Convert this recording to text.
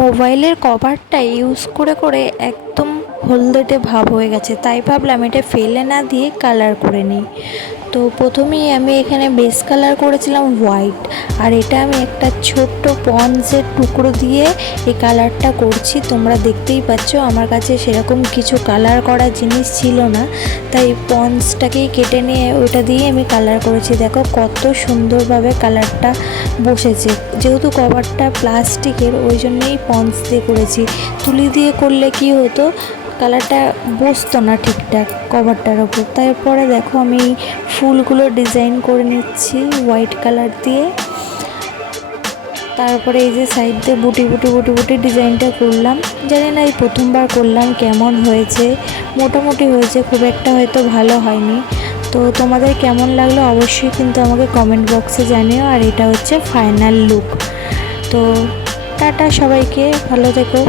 মোবাইলের কভারটা ইউজ করে করে একদম হলদেটে ভাব হয়ে গেছে, তাই ভাবলাম এটা ফেলে না দিয়ে কালার করে নিই। তো প্রথমেই আমি এখানে বেস কালার করেছিলাম হোয়াইট, আর এটা আমি একটা ছোট্ট পন্সের টুকরো দিয়ে এই কালারটা করছি। তোমরা দেখতেই পাচ্ছ আমার কাছে সেরকম কিছু কালার করা জিনিস ছিল না, তাই পন্সটাকেই কেটে নিয়ে ওইটা দিয়ে আমি কালার করেছি। দেখো কত সুন্দরভাবে কালারটা বসেছে। যেহেতু কভারটা প্লাস্টিকের, ওই জন্যই পন্স দিয়ে করেছি। তুলি দিয়ে করলে কি হতো, কালারটা বসতো না ঠিকঠাক কভারটার ওপর। তারপরে দেখো আমি ফুলগুলো ডিজাইন করে নিচ্ছি হোয়াইট কালার দিয়ে। তারপরে এই যে সাইড দিয়ে বুটি বুটি বুটি বুটি ডিজাইনটা করলাম। জানি না এই প্রথমবার করলাম কেমন হয়েছে, মোটামুটি হয়েছে, খুব একটা হয়তো ভালো হয়নি। তো তোমাদের কেমন লাগলো অবশ্যই কিন্তু আমাকে কমেন্ট বক্সে জানিও। আর এটা হচ্ছে ফাইনাল লুক। তো টাটা সবাইকে, ভালো থেকো।